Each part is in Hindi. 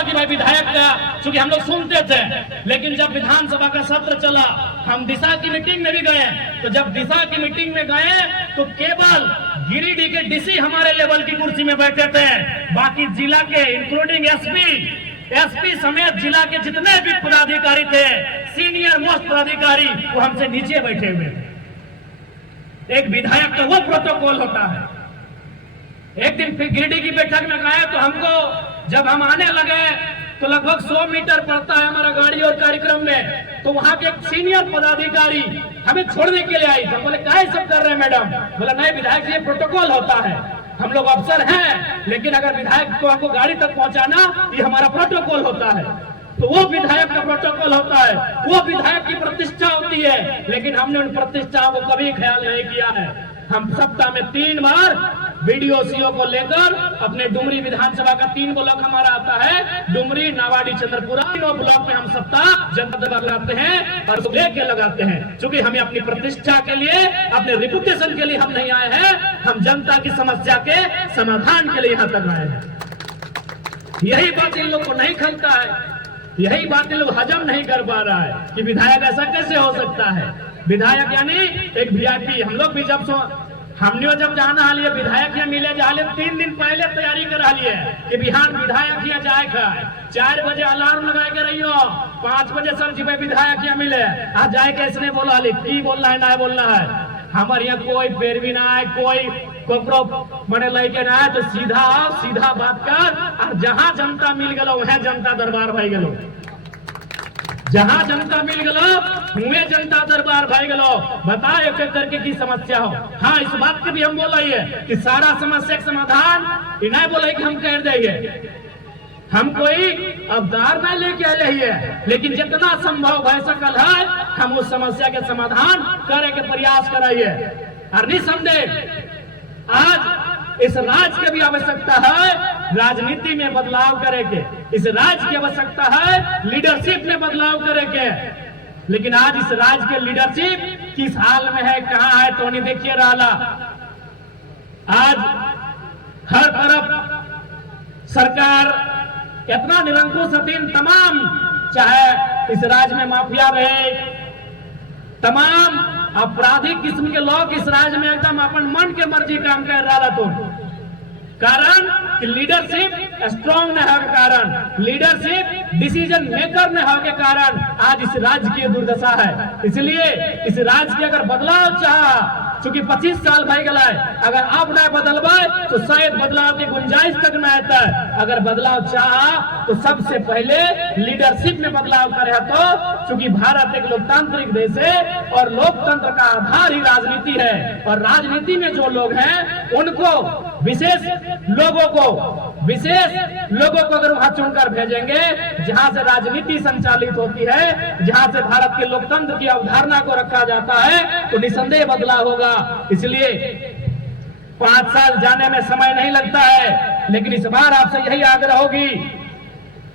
होगा कि भाई विधायक का, चूंकि हम लोग सुनते थे, लेकिन जब विधानसभा का सत्र चला, हम दिशा की मीटिंग में भी गए, तो जब दिशा की मीटिंग में गए तो केवल गिरिडीह के डीसी हमारे लेवल की कुर्सी में बैठे थे, बाकी जिला के इंक्लूडिंग एसपी समेत जिला के जितने भी पदाधिकारी थे, सीनियर मोस्ट पदाधिकारी, वो हमसे नीचे बैठे हुए थे। एक विधायक का वो प्रोटोकॉल होता है। एक दिन फिर गिरिडीह की बैठक में गए तो हमको जब हम आने लगे तो लगभग 100 मीटर पड़ता है हमारा गाड़ी और कार्यक्रम में, तो वहां के एक सीनियर पदाधिकारी हमें छोड़ने के लिए आई। तो बोले काहे सब कर रहे हैं मैडम? बोला नहीं विधायक जी, ये प्रोटोकॉल होता है, हम लोग अफसर हैं, लेकिन अगर विधायक को हमको गाड़ी तक पहुंचाना, ये हमारा प्रोटोकॉल होता है। तो वो विधायक का प्रोटोकॉल होता है, वो विधायक की प्रतिष्ठा होती है, लेकिन हमने उन प्रतिष्ठाओं को कभी ख्याल नहीं किया है। हम सप्ताह में 3 बार वीडियो सीओ को लेकर अपने डुमरी विधानसभा का 3 ब्लॉक हमारा आता है, डुमरी, नावाडी, चंद्रपुरा, 3 ब्लॉक में हम सप्ताह जनता दरबार लगाते हैं और लेके लगाते हैं। क्योंकि हमें अपनी प्रतिष्ठा के लिए, अपने रिपुटेशन के लिए हम नहीं आए हैं, हम जनता की समस्या के समाधान के लिए यहाँ तक आए हैं। यही बात इन लोग को नहीं खलता है, यही बात इन लोग हजम नहीं कर पा रहा है कि विधायक ऐसा कैसे हो सकता है। विधायक यानी एक वीआईपी। हम लोग भी हमने जब जाना हालिए विधायक यहाँ मिले जाले 3 दिन पहले तैयारी करा लिए कि बिहान विधायक यहाँ जाए खाए, 4 बजे अलार्म लगा के रहियो, 5 बजे सर जी भाई विधायक यहाँ मिले, आज जाए कैसे बोला की बोलना है ना बोलना है। हमारे यहाँ कोई पैरवी ना है, कोई कोकरो मने लेके ना है, तो सीधा सीधा बात कर। और जहाँ जनता मिल गलो वह जनता दरबार भाई गलो, जहां जनता मिल गलो हुए जनता दरबार भाई गलो। बताओ एक करके की समस्या हो। हाँ, इस बात के भी हम बोल रही है कि सारा समस्या का समाधान नहीं बोले कि हम कर देंगे, हम कोई अवतार नहीं लेके आ रही है, लेकिन जितना संभव भय सकल है हम उस समस्या के समाधान करे के प्रयास कराइए। और निसंदेह आज इस राज्य की भी आवश्यकता है राजनीति में बदलाव करे के, इस राज्य की आवश्यकता है लीडरशिप में बदलाव करे के। लेकिन आज इस राज्य के लीडरशिप किस हाल में है, कहां है, तो नहीं देखिए रहा। आज हर तरफ सरकार इतना निरंकुश अधीन, तमाम चाहे इस राज्य में माफिया रहे, तमाम आपराधिक किस्म के लोग इस राज्य में एकदम अपन मन के मर्जी काम कर रहा तो कारण कि लीडरशिप स्ट्रांग न होने के कारण, लीडरशिप डिसीजन मेकर न होने के कारण आज इस राज्य की दुर्दशा है। इसलिए इस राज्य के अगर बदलाव चाह, चूंकि 25 साल भाई गला है, अगर अब न बदलवा तो शायद बदलाव की गुंजाइश तक न आता है। अगर बदलाव चाह तो सबसे पहले लीडरशिप में बदलाव करे। तो चूंकि भारत एक लोकतांत्रिक देश है और लोकतंत्र का आधार ही राजनीति है, और राजनीति में जो लोग हैं उनको विशेष लोगों को अगर वहां चुनकर भेजेंगे जहां से राजनीति संचालित होती है, जहां से भारत के लोकतंत्र की अवधारणा को रखा जाता है, तो निसंदेह बदलाव होगा। इसलिए 5 साल जाने में समय नहीं लगता है, लेकिन इस बार आपसे यही आग्रह होगी।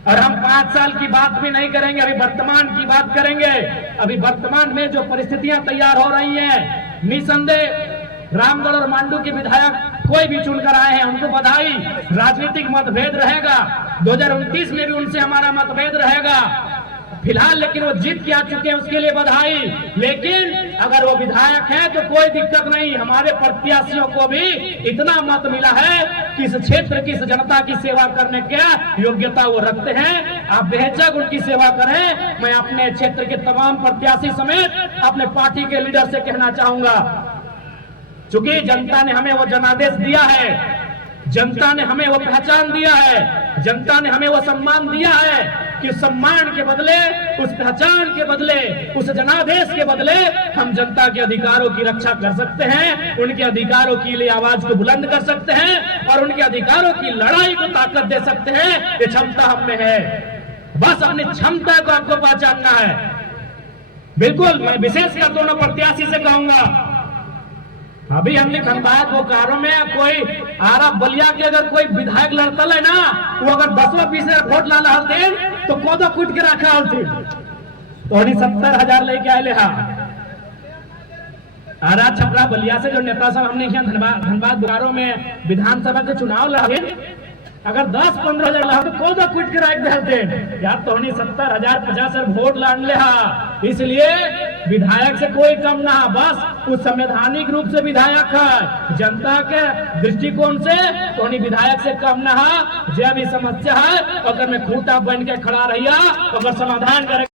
और हम 5 साल की बात भी नहीं करेंगे, अभी वर्तमान की बात करेंगे। अभी वर्तमान में जो परिस्थितियां तैयार हो रही हैं, निसंदेह रामगढ़ और मांडू के विधायक कोई भी चुनकर आए हैं उनको बधाई। राजनीतिक मतभेद रहेगा, 2029 में भी उनसे हमारा मतभेद रहेगा फिलहाल, लेकिन वो जीत के आ चुके हैं, उसके लिए बधाई। लेकिन अगर वो विधायक हैं तो कोई दिक्कत नहीं, हमारे प्रत्याशियों को भी इतना मत मिला है कि इस क्षेत्र की, इस जनता की सेवा करने का योग्यता वो रखते हैं। आप बेहिचक उनकी सेवा करें। मैं अपने क्षेत्र के तमाम प्रत्याशी समेत अपने पार्टी के लीडर से कहना चाहूंगा, चूंकि जनता ने हमें वो जनादेश दिया है, जनता ने हमें वो पहचान दिया है, जनता ने हमें वो सम्मान दिया है कि सम्मान के बदले, उस पहचान के बदले, उस जनादेश के बदले हम जनता के अधिकारों की रक्षा कर सकते हैं, उनके अधिकारों के लिए आवाज को बुलंद कर सकते हैं और उनके अधिकारों की लड़ाई को ताकत दे सकते हैं। ये क्षमता हम में है, बस अपनी क्षमता को आपको पहचानना है। बिल्कुल मैं विशेषकर दोनों प्रत्याशी से कहूंगा, अभी हमने धनबाद बोकारो में कोई आरा बलिया के अगर कोई विधायक लड़ता है ना, वो अगर 10-20 वोट लाना हलते तो कोदो कूट के रखा हलती, तो 70,000 लेके आए हा। आरा छपरा बलिया से जो नेता सब हमने यहाँ धनबाद बोकारो में विधानसभा के चुनाव लड़े, अगर 10-15 हजार ला तो कौन क्विट के राइट दे यार तो 70,000 50,000 वोट लान ले हा। इसलिए विधायक से कोई कम ना, बस उस संवैधानिक रूप से विधायक है, जनता के दृष्टिकोण से तो विधायक से कम ना, जब भी समस्या है अगर मैं खूंटा बन के खड़ा रहिया अगर समाधान करे।